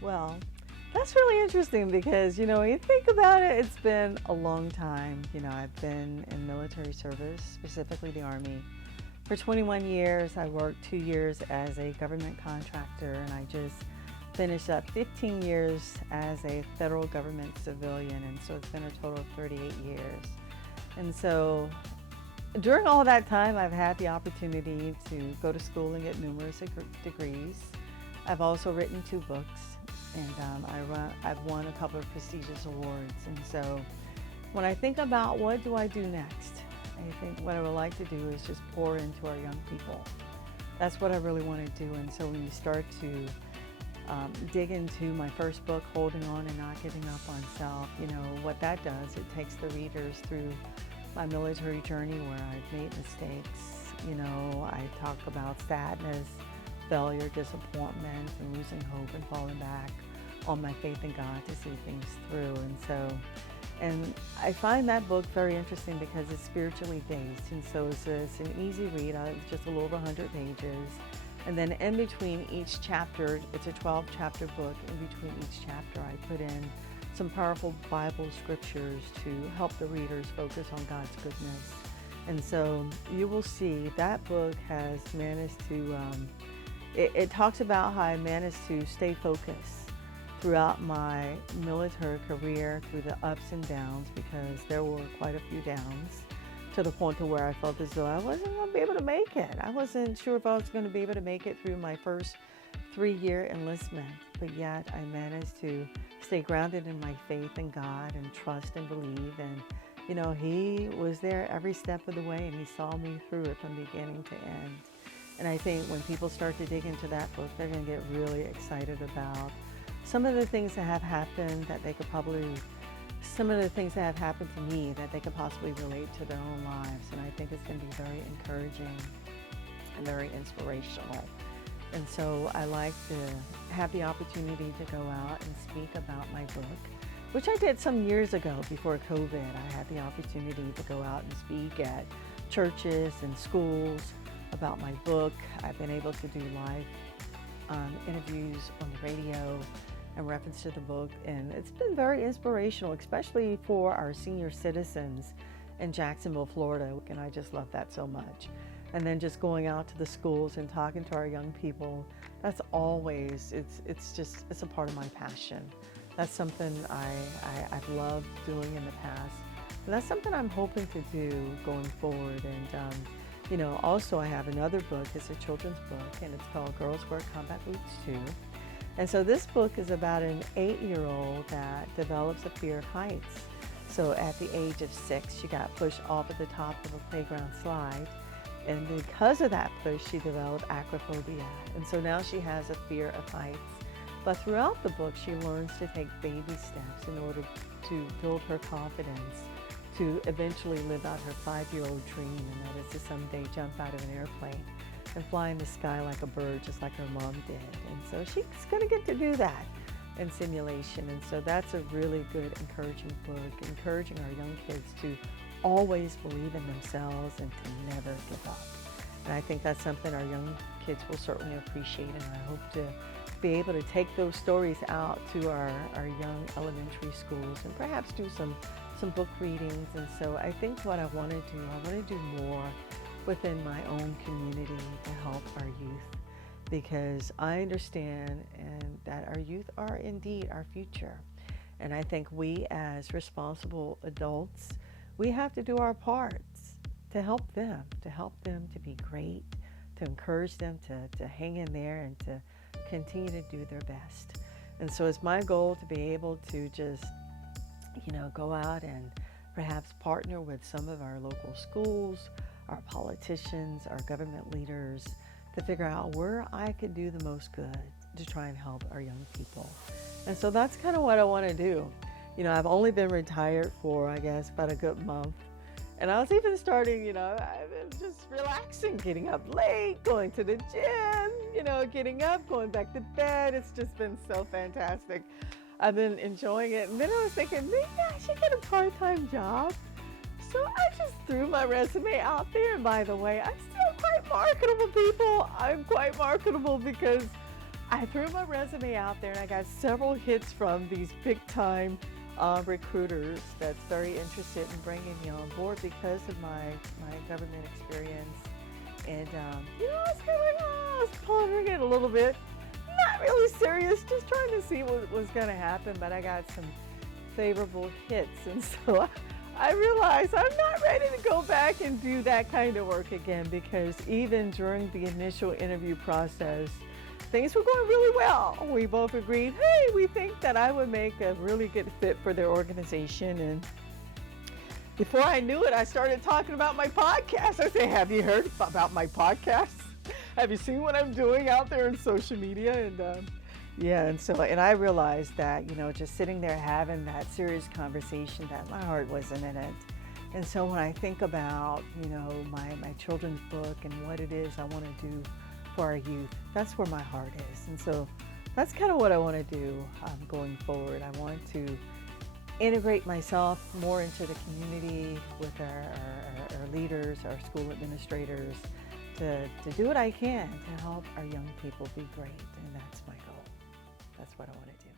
Well, that's really interesting because, when you think about it, it's been a long time. I've been in military service, specifically the Army, for 21 years. I worked 2 years as a government contractor, and I just finished up 15 years as a federal government civilian. And so it's been a total of 38 years. And so during all that time, I've had the opportunity to go to school and get numerous degrees. I've also written 2 books, and I've won a couple of prestigious awards. And so when I think about what do I do next, I think what I would like to do is just pour into our young people. That's what I really want to do. And so when you start to dig into my first book, Holding On and Not Giving Up on Self, what that does, it takes the readers through my military journey where I've made mistakes. I talk about sadness, failure, disappointment, and losing hope and falling back on my faith in God to see things through. And I find that book very interesting because it's spiritually based. And so it's an easy read. It's just a little over 100 pages. And then in between each chapter, it's a 12-chapter book. In between each chapter, I put in some powerful Bible scriptures to help the readers focus on God's goodness. And so you will see that book has managed to, it talks about how I managed to stay focused throughout my military career, through the ups and downs, because there were quite a few downs, to the point to where I felt as though I wasn't going to be able to make it. I wasn't sure if I was going to be able to make it through my first 3-year enlistment, but yet I managed to stay grounded in my faith in God and trust and believe. And, He was there every step of the way, and He saw me through it from beginning to end. And I think when people start to dig into that book, they're going to get really excited about some of the things that have happened that they could probably, some of the things that have happened to me that they could possibly relate to their own lives. And I think it's going to be very encouraging and very inspirational. And so I like to have the opportunity to go out and speak about my book, which I did some years ago before COVID. I had the opportunity to go out and speak at churches and schools about my book. I've been able to do live interviews on the radio in reference to the book, and it's been very inspirational, especially for our senior citizens in Jacksonville, Florida, and I just love that so much. And then just going out to the schools and talking to our young people, that's always, it's a part of my passion. That's something I've loved doing in the past, and that's something I'm hoping to do going forward. And also I have another book. It's a children's book, and it's called Girls Wear Combat Boots Too. And so this book is about an 8-year-old that develops a fear of heights. So at the age of 6, she got pushed off at the top of a playground slide. And because of that push, she developed acrophobia. And so now she has a fear of heights. But throughout the book, she learns to take baby steps in order to build her confidence, to eventually live out her 5-year-old dream, and that is to someday jump out of an airplane and fly in the sky like a bird, just like her mom did. And so she's going to get to do that in simulation. And so that's a really good, encouraging book, encouraging our young kids to always believe in themselves and to never give up. And I think that's something our young kids will certainly appreciate, and I hope to be able to take those stories out to our young elementary schools and perhaps do some book readings. And so I think what I want to do more within my own community to help our youth, because I understand and that our youth are indeed our future. And I think we as responsible adults, we have to do our parts to help them to be great, to encourage them to hang in there and to continue to do their best. And so it's my goal to be able to just, go out and perhaps partner with some of our local schools, our politicians, our government leaders, to figure out where I could do the most good to try and help our young people. And so that's kind of what I want to do. I've only been retired for, I guess, about a good month. And I was even starting, I've been just relaxing, getting up late, going to the gym, getting up, going back to bed. It's just been so fantastic. I've been enjoying it. And then I was thinking, maybe I should get a part-time job. So I just threw my resume out there. And by the way, I'm still quite marketable, people. I'm quite marketable because I threw my resume out there and I got several hits from these big time recruiters that's very interested in bringing me on board because of my government experience. And, I was kind of like, oh, I was pondering it a little bit. Not really serious, just trying to see what was going to happen, but I got some favorable hits. And so I realized I'm not ready to go back and do that kind of work again, because even during the initial interview process, things were going really well. We both agreed, hey, we think that I would make a really good fit for their organization. And before I knew it, I started talking about my podcast. I say, have you heard about my podcast? Have you seen what I'm doing out there in social media? And and I realized that, just sitting there having that serious conversation, that my heart wasn't in it. And so when I think about, my children's book and what it is I want to do for our youth, that's where my heart is. And so that's kind of what I want to do going forward. I want to integrate myself more into the community with our leaders, our school administrators, to do what I can to help our young people be great. And that's my goal. That's what I want to do.